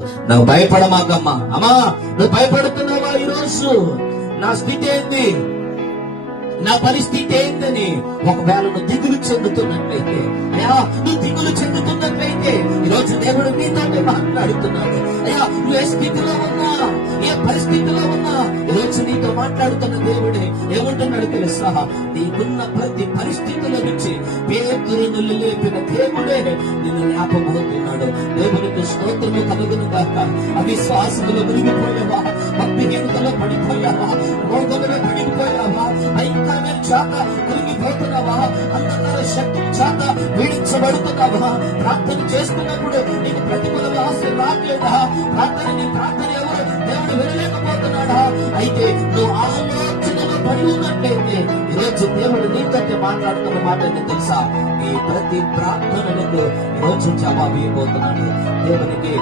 నువ్వు భయపడమాకమ్మా. అమ్మా నువ్వు భయపడుతున్నావా ఈరోజు? నా స్థితి ఏంటి నా పరిస్థితి ఏంటని ఒకవేళ నువ్వు దిగులు చెందుతున్నట్లయితే అయ్యా నువ్వు దిగులు చెందుతున్నట్లయితే ఈరోజు దేవుడు నీతోనే మాట్లాడుతున్నాడు. అయ్యా నువ్వు ఏ స్థితిలో ఉన్నా ఏ పరిస్థితిలో ఉన్నా ఈరోజు నీతో మాట్లాడుతున్న దేవుడే ఏమంటున్నాడు తెలుసా? నీకున్న ప్రతి పరిస్థితుల నుంచి పేదలను లేపిన దేవుడే నిన్ను జ్ఞాపకమవుతున్నాడు దేవునికి స్తోత్రము కలుగును కాక అవిశ్వాసములు మునిగిపోయావా భక్తిహీనతలో పడిపోయావా? రోగములో పడిపోయావా? భయంకరమైన చేత మునిగిపోతున్నావా? అంధకార శక్తుల చేత పీడించబడుతున్నావా ప్రార్థన చేస్తున్నప్పుడు నీకు ప్రతికూల ఆశ రాట్లేదా? ప్రార్థన నీ ప్రార్థన ఎవరు? దేవుడు వినలేకపోతున్నాడా? అయితే నువ్వు ఆలోచన పడి ఈరోజు దేవుడు నీతో మాట్లాడుతున్న మాట ఏంటో తెలుసా? ఈ ప్రతి ప్రార్థనలకు ఈరోజు జవాబు ఇవ్వబోతున్నాడు. దేవునికి